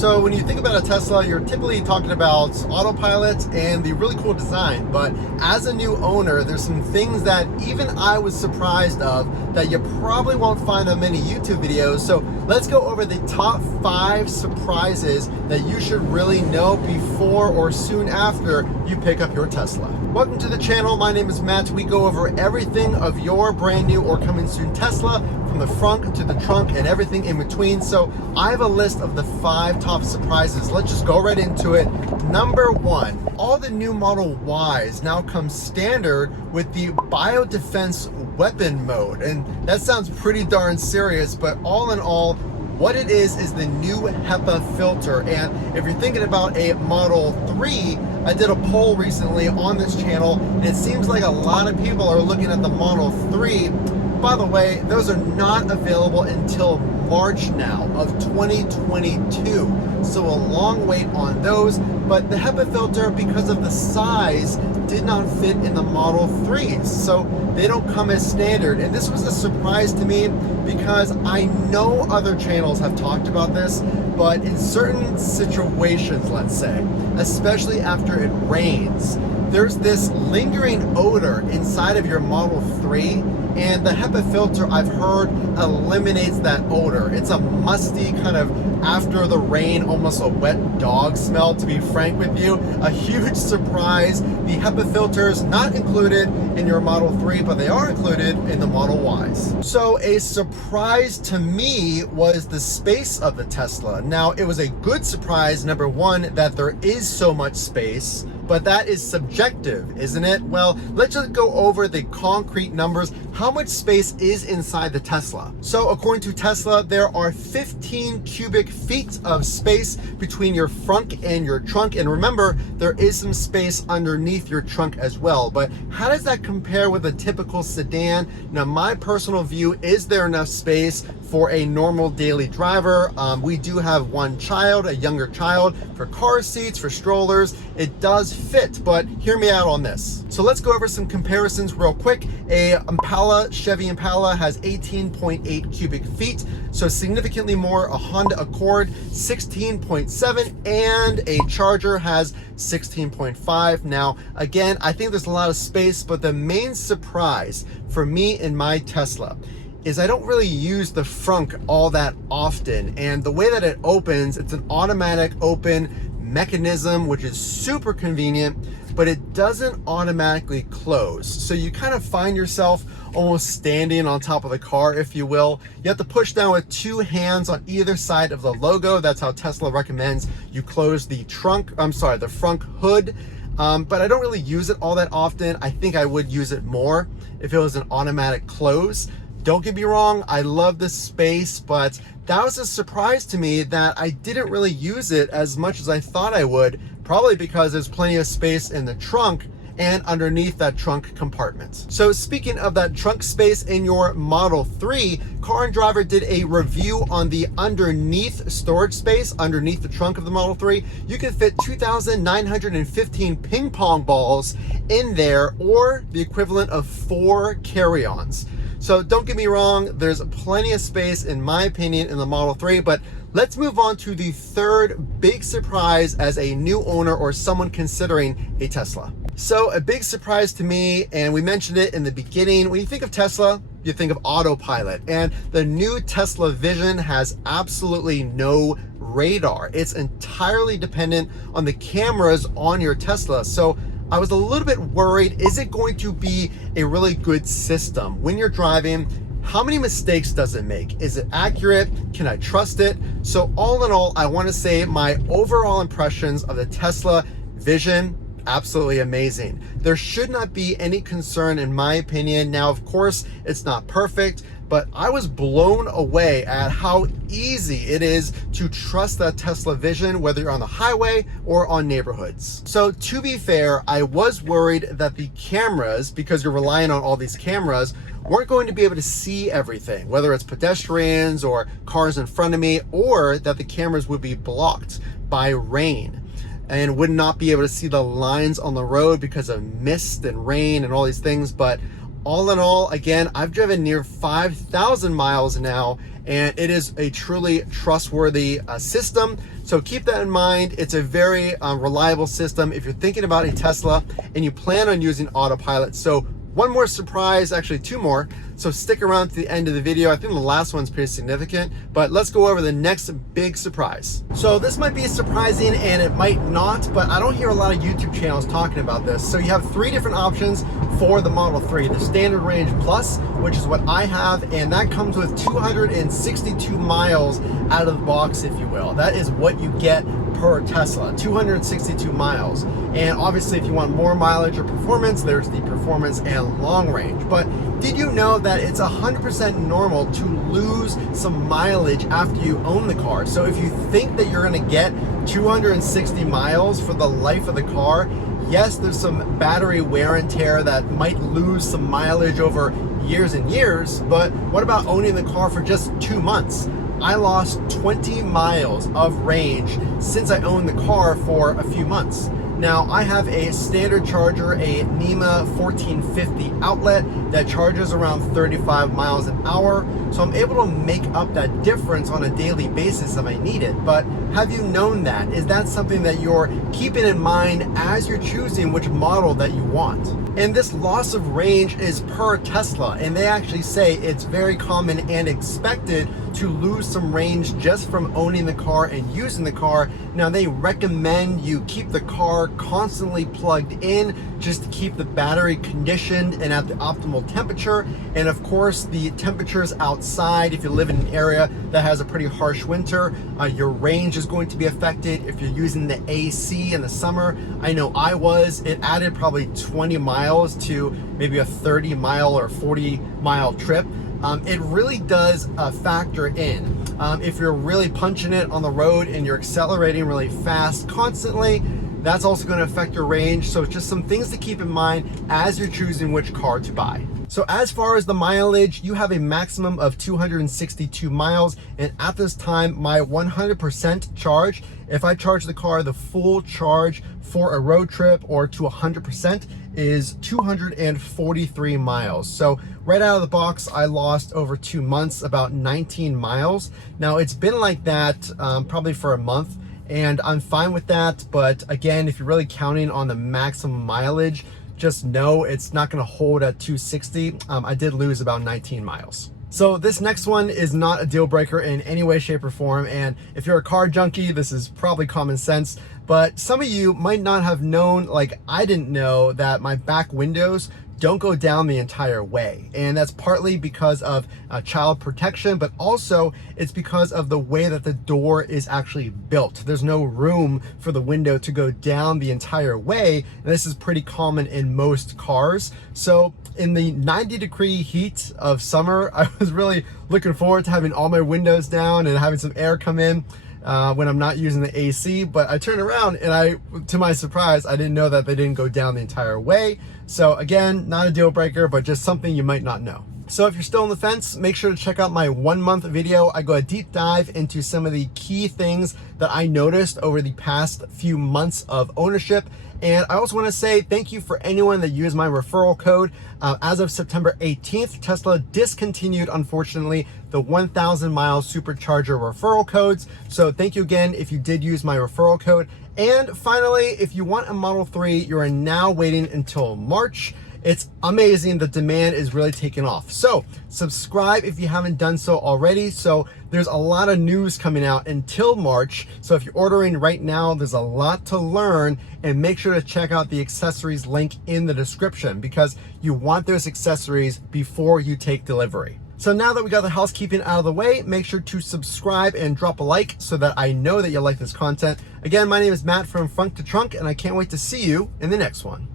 So when you think about a Tesla, you're typically talking about Autopilot and the really cool design. But as a new owner, there's some things that even I was surprised of that you probably won't find on many YouTube videos. So let's go over the top 5 surprises that you should really know before or soon after you pick up your Tesla. Welcome to the channel. My name is Matt. We go over everything of your brand new or coming soon Tesla, from the frunk to the trunk and everything in between. So I have a list of the 5 top surprises. Let's just go right into it. Number 1, all the new Model Ys now come standard with the biodefense weapon mode. And that sounds pretty darn serious, but all in all, what it is the new HEPA filter. And if you're thinking about a Model 3, I did a poll recently on this channel, and it seems like a lot of people are looking at the Model 3. By the way, those are not available until March now of 2022. So a long wait on those, but the HEPA filter, because of the size, did not fit in the Model 3s. So they don't come as standard. And this was a surprise to me because I know other channels have talked about this, but in certain situations, let's say, especially after it rains, there's this lingering odor inside of your Model 3, and the HEPA filter, I've heard, eliminates that odor. It's a musty kind of after the rain, almost a wet dog smell, to be frank with you. A huge surprise. The HEPA filters not included in your Model 3, but they are included in the Model Ys. So a surprise to me was the space of the Tesla. Now, it was a good surprise, number 1, that there is so much space, but that is subjective, isn't it? Well, let's just go over the concrete numbers. How much space is inside the Tesla? So according to Tesla, there are 15 cubic feet of space between your frunk and your trunk. And remember, there is some space underneath your trunk as well. But how does that compare with a typical sedan? Now, my personal view, is there enough space for a normal daily driver? We do have one child, a younger child, for car seats, for strollers. It does fit, but hear me out on this. So let's go over some comparisons real quick. A Chevy Impala has 18.8 cubic feet, so significantly more. A Honda Accord, 16.7, and a Charger has 16.5. Now, again, I think there's a lot of space, but the main surprise for me in my Tesla is I don't really use the frunk all that often. And the way that it opens, it's an automatic open mechanism, which is super convenient, but it doesn't automatically close. So you kind of find yourself almost standing on top of the car, if you will. You have to push down with 2 hands on either side of the logo. That's how Tesla recommends you close the frunk hood. But I don't really use it all that often. I think I would use it more if it was an automatic close. Don't get me wrong, I love this space, but that was a surprise to me that I didn't really use it as much as I thought I would, probably because there's plenty of space in the trunk and underneath that trunk compartment. So speaking of that trunk space in your Model 3, Car and Driver did a review on the underneath storage space, underneath the trunk of the Model 3. You can fit 2,915 ping pong balls in there, or the equivalent of 4 carry-ons. So don't get me wrong, there's plenty of space, in my opinion, in the Model 3, but let's move on to the 3rd big surprise as a new owner or someone considering a Tesla. So a big surprise to me, and we mentioned it in the beginning, when you think of Tesla, you think of Autopilot, and the new Tesla Vision has absolutely no radar. It's entirely dependent on the cameras on your Tesla. So I was a little bit worried, is it going to be a really good system? When you're driving, how many mistakes does it make? Is it accurate? Can I trust it? So all in all, I want to say my overall impressions of the Tesla Vision, absolutely amazing. There should not be any concern, in my opinion. Now, of course, it's not perfect, but I was blown away at how easy it is to trust that Tesla Vision, whether you're on the highway or on neighborhoods. So to be fair, I was worried that the cameras, because you're relying on all these cameras, weren't going to be able to see everything, whether it's pedestrians or cars in front of me, or that the cameras would be blocked by rain and would not be able to see the lines on the road because of mist and rain and all these things. But all in all, again, I've driven near 5,000 miles now, and it is a truly trustworthy system. So keep that in mind. It's a very reliable system if you're thinking about a Tesla and you plan on using Autopilot. So one more surprise, actually two more. So stick around to the end of the video. I think the last one's pretty significant, but let's go over the next big surprise. So this might be surprising and it might not, but I don't hear a lot of YouTube channels talking about this. So you have three different options for the Model 3. The Standard Range Plus, which is what I have, and that comes with 262 miles out of the box, if you will. That is what you get per Tesla, 262 miles. And obviously if you want more mileage or performance, there's the Performance and Long Range. But did you know that it's 100% normal to lose some mileage after you own the car? So if you think that you're gonna get 260 miles for the life of the car, yes, there's some battery wear and tear that might lose some mileage over years and years, but what about owning the car for just 2 months? I lost 20 miles of range since I owned the car for a few months. Now, I have a standard charger, a NEMA 1450 outlet that charges around 35 miles an hour. So I'm able to make up that difference on a daily basis if I need it. But have you known that? Is that something that you're keeping in mind as you're choosing which model that you want? And this loss of range is per Tesla, and they actually say it's very common and expected to lose some range just from owning the car and using the car. Now, they recommend you keep the car constantly plugged in just to keep the battery conditioned and at the optimal temperature. And of course, the temperatures outside, if you live in an area that has a pretty harsh winter, your range is going to be affected. If you're using the AC in the summer, I know I was, it added probably 20 miles to maybe a 30 mile or 40 mile trip. It really does factor in. If you're really punching it on the road and you're accelerating really fast constantly, that's also going to affect your range. So it's just some things to keep in mind as you're choosing which car to buy. So as far as the mileage, you have a maximum of 262 miles. And at this time, my 100% charge, if I charge the car the full charge for a road trip or to 100%, is 243 miles. So right out of the box, I lost over 2 months, about 19 miles. Now it's been like that probably for a month, and I'm fine with that. But again, if you're really counting on the maximum mileage, just know it's not going to hold at 260. I did lose about 19 miles. So this next one is not a deal breaker in any way, shape, or form. And if you're a car junkie, this is probably common sense. But some of you might not have known, like I didn't know, that my back windows don't go down the entire way. And that's partly because of child protection, but also it's because of the way that the door is actually built. There's no room for the window to go down the entire way. And this is pretty common in most cars. So in the 90-degree heat of summer, I was really looking forward to having all my windows down and having some air come in when I'm not using the AC. But I turned around and to my surprise, I didn't know that they didn't go down the entire way. So again, not a deal breaker, but just something you might not know. So if you're still on the fence, make sure to check out my 1 month video. I go a deep dive into some of the key things that I noticed over the past few months of ownership. And I also want to say thank you for anyone that used my referral code. As of September 18th, Tesla discontinued, unfortunately, the 1,000 mile supercharger referral codes. So thank you again if you did use my referral code. And finally, if you want a Model 3, you are now waiting until March. It's amazing. The demand is really taking off. So subscribe if you haven't done so already. So there's a lot of news coming out until March. So if you're ordering right now, there's a lot to learn, and make sure to check out the accessories link in the description because you want those accessories before you take delivery. So now that we got the housekeeping out of the way, make sure to subscribe and drop a like so that I know that you like this content. Again, my name is Matt from Frunk to Trunk, and I can't wait to see you in the next one.